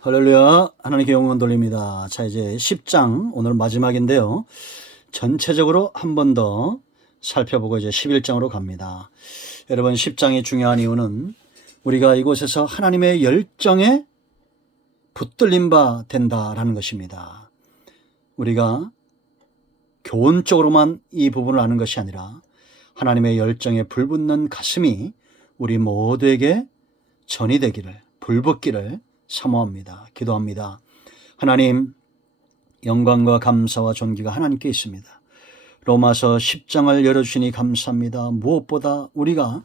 할렐루야. 하나님께 영광 돌립니다. 자, 이제 10장 오늘 마지막인데요. 전체적으로 한 번 더 살펴보고 이제 11장으로 갑니다. 여러분, 10장이 중요한 이유는 우리가 이곳에서 하나님의 열정에 붙들림 바 된다라는 것입니다. 우리가 교훈적으로만 이 부분을 아는 것이 아니라 하나님의 열정에 불붙는 가슴이 우리 모두에게 전이 되기를, 불붙기를 사모합니다. 기도합니다. 하나님, 영광과 감사와 존귀가 하나님께 있습니다. 로마서 10장을 열어주시니 감사합니다. 무엇보다 우리가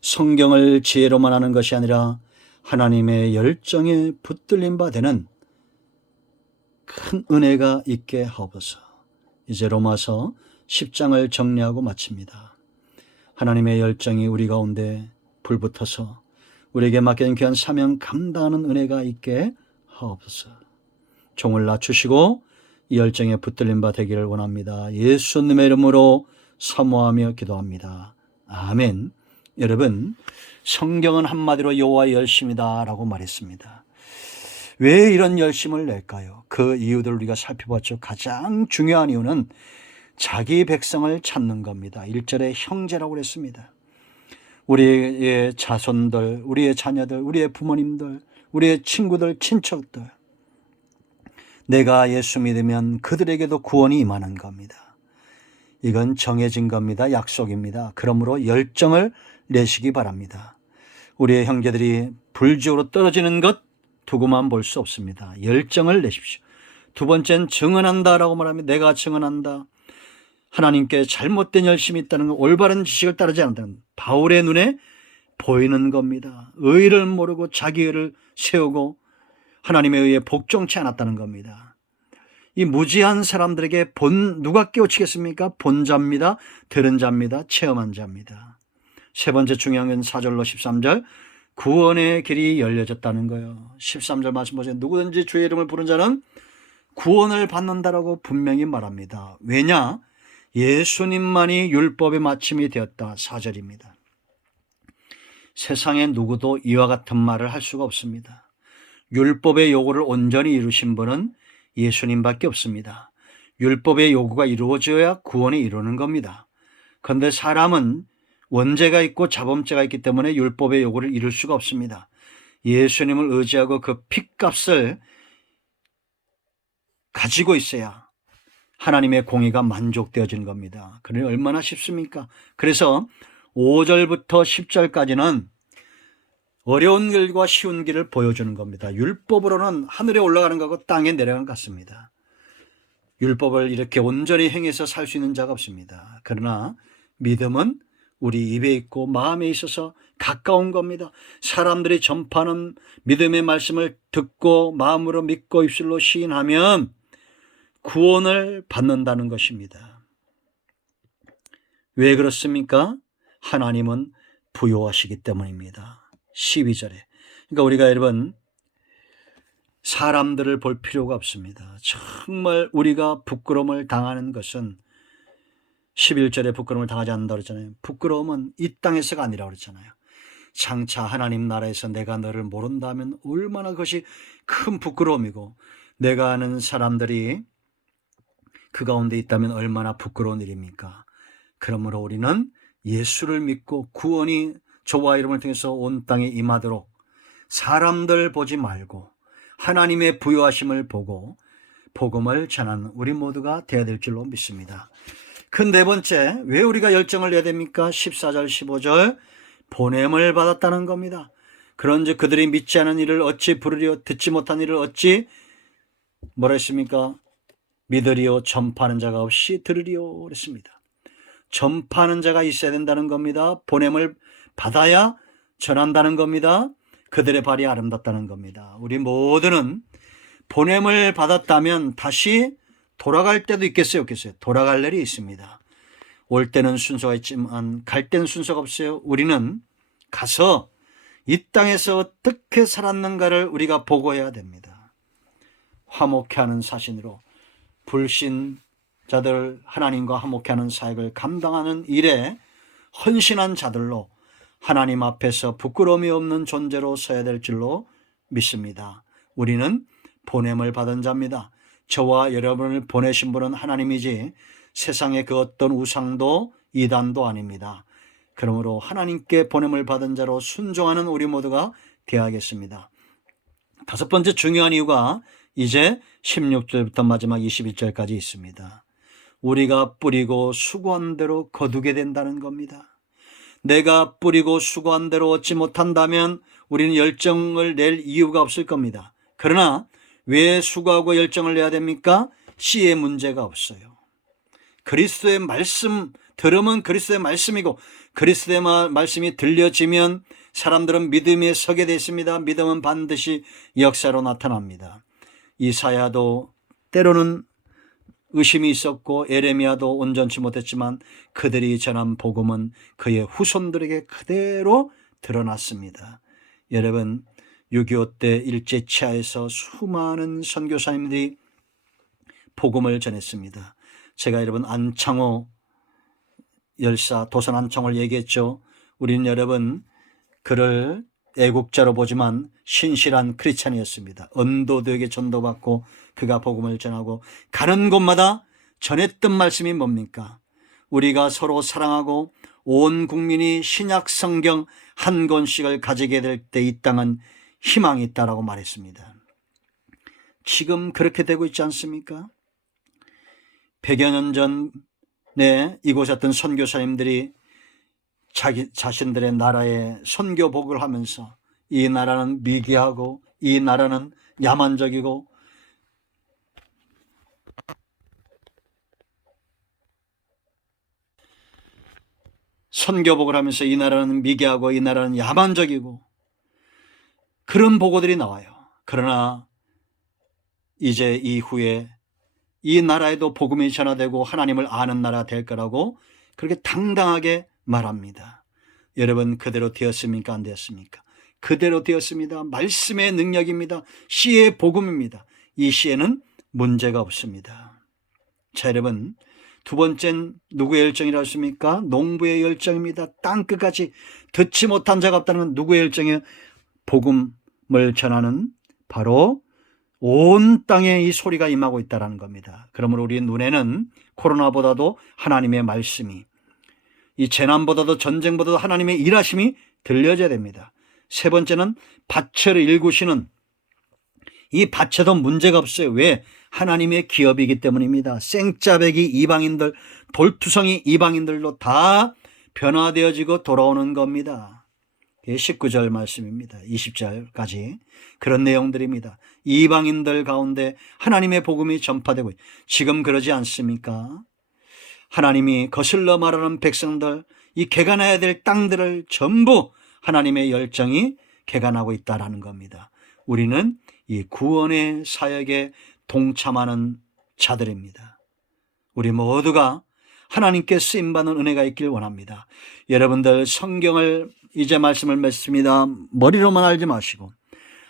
성경을 지혜로만 하는 것이 아니라 하나님의 열정에 붙들림 바 되는 큰 은혜가 있게 하옵소서. 이제 로마서 10장을 정리하고 마칩니다. 하나님의 열정이 우리 가운데 불붙어서 우리에게 맡겨진 귀한 사명 감당하는 은혜가 있게 하옵소서. 종을 낮추시고 이 열정에 붙들림 바 되기를 원합니다. 예수님의 이름으로 사모하며 기도합니다. 아멘. 여러분, 성경은 한마디로 여호와의 열심이다 라고 말했습니다. 왜 이런 열심을 낼까요? 그 이유들을 우리가 살펴봤죠. 가장 중요한 이유는 자기 백성을 찾는 겁니다. 1절에 형제라고 그랬습니다. 우리의 자손들, 우리의 자녀들, 우리의 부모님들, 우리의 친구들, 친척들, 내가 예수 믿으면 그들에게도 구원이 임하는 겁니다. 이건 정해진 겁니다. 약속입니다. 그러므로 열정을 내시기 바랍니다. 우리의 형제들이 불지옥으로 떨어지는 것 두고만 볼 수 없습니다. 열정을 내십시오. 두 번째는 증언한다라고 말하면 내가 증언한다. 하나님께 잘못된 열심이 있다는 것, 올바른 지식을 따르지 않는다는 것, 바울의 눈에 보이는 겁니다. 의를 모르고 자기 의를 세우고 하나님에 의해 복종치 않았다는 겁니다. 이 무지한 사람들에게 누가 깨우치겠습니까? 본 자입니다. 들은 자입니다. 체험한 자입니다. 세 번째 중요한 건 4절로 13절 구원의 길이 열려졌다는 거예요. 13절 말씀 보세요. 누구든지 주의 이름을 부른 자는 구원을 받는다라고 분명히 말합니다. 왜냐? 예수님만이 율법의 마침이 되었다. 4절입니다. 세상에 누구도 이와 같은 말을 할 수가 없습니다. 율법의 요구를 온전히 이루신 분은 예수님밖에 없습니다. 율법의 요구가 이루어져야 구원이 이루는 겁니다. 그런데 사람은 원죄가 있고 자범죄가 있기 때문에 율법의 요구를 이룰 수가 없습니다. 예수님을 의지하고 그 핏값을 가지고 있어야 하나님의 공의가 만족되어지는 겁니다. 그러니 얼마나 쉽습니까? 그래서 5절부터 10절까지는 어려운 길과 쉬운 길을 보여주는 겁니다. 율법으로는 하늘에 올라가는 것과 땅에 내려가는 것 같습니다. 율법을 이렇게 온전히 행해서 살 수 있는 자가 없습니다. 그러나 믿음은 우리 입에 있고 마음에 있어서 가까운 겁니다. 사람들이 전파하는 믿음의 말씀을 듣고 마음으로 믿고 입술로 시인하면 구원을 받는다는 것입니다. 왜 그렇습니까? 하나님은 부요하시기 때문입니다. 12절에. 그러니까 우리가 여러분 사람들을 볼 필요가 없습니다. 정말 우리가 부끄러움을 당하는 것은 11절에 부끄러움을 당하지 않는다고 그랬잖아요. 부끄러움은 이 땅에서가 아니라고 그랬잖아요. 장차 하나님 나라에서 내가 너를 모른다면 얼마나 그것이 큰 부끄러움이고 내가 아는 사람들이 그 가운데 있다면 얼마나 부끄러운 일입니까? 그러므로 우리는 예수를 믿고 구원이 저와 이름을 통해서 온 땅에 임하도록 사람들 보지 말고 하나님의 부요하심을 보고 복음을 전하는 우리 모두가 되어야 될 줄로 믿습니다. 그 네 번째, 왜 우리가 열정을 내야 됩니까? 14절 15절 보냄을 받았다는 겁니다. 그런즉 그들이 믿지 않은 일을 어찌 부르리요? 듣지 못한 일을 어찌 뭐라 했습니까? 믿으리요? 전파하는 자가 없이 들으리요? 그랬습니다. 전파하는 자가 있어야 된다는 겁니다. 보냄을 받아야 전한다는 겁니다. 그들의 발이 아름답다는 겁니다. 우리 모두는 보냄을 받았다면 다시 돌아갈 때도 있겠어요? 없겠어요? 돌아갈 날이 있습니다. 올 때는 순서가 있지만 갈 때는 순서가 없어요. 우리는 가서 이 땅에서 어떻게 살았는가를 우리가 보고해야 됩니다. 화목해하는 사신으로 불신자들 하나님과 화목해하는 사역을 감당하는 일에 헌신한 자들로 하나님 앞에서 부끄러움이 없는 존재로 서야 될 줄로 믿습니다. 우리는 보냄을 받은 자입니다. 저와 여러분을 보내신 분은 하나님이지 세상의 그 어떤 우상도 이단도 아닙니다. 그러므로 하나님께 보냄을 받은 자로 순종하는 우리 모두가 되어야겠습니다. 다섯 번째 중요한 이유가 이제 16절부터 마지막 21절까지 있습니다. 우리가 뿌리고 수고한 대로 거두게 된다는 겁니다. 내가 뿌리고 수고한 대로 얻지 못한다면 우리는 열정을 낼 이유가 없을 겁니다. 그러나 왜 수고하고 열정을 내야 됩니까? 씨의 문제가 없어요. 그리스도의 말씀 들으면 그리스도의 말씀이고 그리스도의 말씀이 들려지면 사람들은 믿음에 서게 됐습니다. 믿음은 반드시 역사로 나타납니다. 이사야도 때로는 의심이 있었고 에레미야도 온전치 못했지만 그들이 전한 복음은 그의 후손들에게 그대로 드러났습니다. 여러분 6.25 때 일제 치하에서 수많은 선교사님들이 복음을 전했습니다. 제가 여러분 안창호 열사 도산 안창호를 얘기했죠. 우리는 여러분 그를 애국자로 보지만 신실한 크리스찬이었습니다. 언도도에게 전도받고 그가 복음을 전하고 가는 곳마다 전했던 말씀이 뭡니까? 우리가 서로 사랑하고 온 국민이 신약 성경 한 권씩을 가지게 될 때 이 땅은 희망이 있다라고 말했습니다. 지금 그렇게 되고 있지 않습니까? 100여 년 전에 이곳에 왔던 선교사님들이 자신들의 나라에 선교복을 하면서 이 나라는 미개하고 이 나라는 야만적이고 선교복을 하면서 이 나라는 미개하고 이 나라는 야만적이고 그런 보고들이 나와요. 그러나 이제 이후에 이 나라에도 복음이 전화되고 하나님을 아는 나라가 될 거라고 그렇게 당당하게 말합니다. 여러분 그대로 되었습니까? 안 되었습니까? 그대로 되었습니다. 말씀의 능력입니다. 씨의 복음입니다. 이 씨에는 문제가 없습니다. 자, 여러분 두 번째는 누구의 열정이라고 했습니까? 농부의 열정입니다. 땅끝까지 듣지 못한 자가 없다는 건 누구의 열정이에요? 복음을 전하는 바로 온 땅에 이 소리가 임하고 있다는 겁니다. 그러므로 우리 눈에는 코로나보다도 하나님의 말씀이, 이 재난보다도 전쟁보다도 하나님의 일하심이 들려져야 됩니다. 세 번째는 밭을 일구시는 이 밭에도 문제가 없어요. 왜? 하나님의 기업이기 때문입니다. 생짜배기 이방인들, 돌투성이 이방인들로 다 변화되어지고 돌아오는 겁니다. 19절 말씀입니다. 20절까지 그런 내용들입니다. 이방인들 가운데 하나님의 복음이 전파되고 지금 그러지 않습니까? 하나님이 거슬러 말하는 백성들, 이 개간해야 될 땅들을 전부 하나님의 열정이 개간하고 있다는 겁니다. 우리는 이 구원의 사역에 동참하는 자들입니다. 우리 모두가 하나님께 쓰임받는 은혜가 있길 원합니다. 여러분들 성경을 이제 말씀을 맺습니다. 머리로만 알지 마시고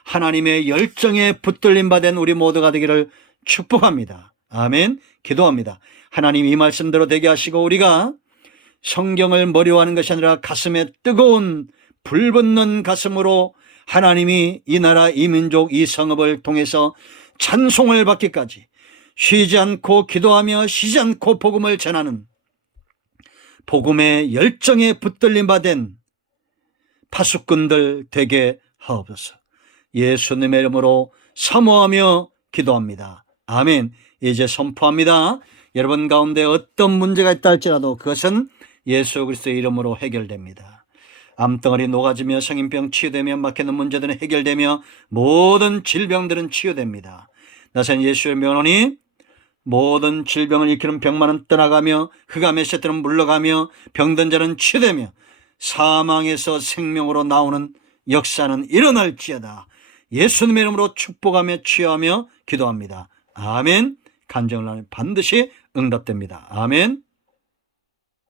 하나님의 열정에 붙들림 받은 우리 모두가 되기를 축복합니다. 아멘. 기도합니다. 하나님 이 말씀대로 되게 하시고 우리가 성경을 머리로 하는 것이 아니라 가슴에 뜨거운 불붙는 가슴으로 하나님이 이 나라 이 민족 이 성읍을 통해서 찬송을 받기까지 쉬지 않고 기도하며 쉬지 않고 복음을 전하는 복음의 열정에 붙들림 받은 파수꾼들 되게 하옵소서. 예수님의 이름으로 사모하며 기도합니다. 아멘. 이제 선포합니다. 여러분 가운데 어떤 문제가 있다 할지라도 그것은 예수 그리스도의 이름으로 해결됩니다. 암덩어리 녹아지며 성인병 치유되며 막히는 문제들은 해결되며 모든 질병들은 치유됩니다. 나선 예수의 명언이 모든 질병을 일으키는 병만은 떠나가며 흑암의 새들은 물러가며 병든 자는 치유되며 사망에서 생명으로 나오는 역사는 일어날지어다. 예수님의 이름으로 축복하며 치유하며 기도합니다. 아멘. 간증을 하면 반드시 응답됩니다. 아멘.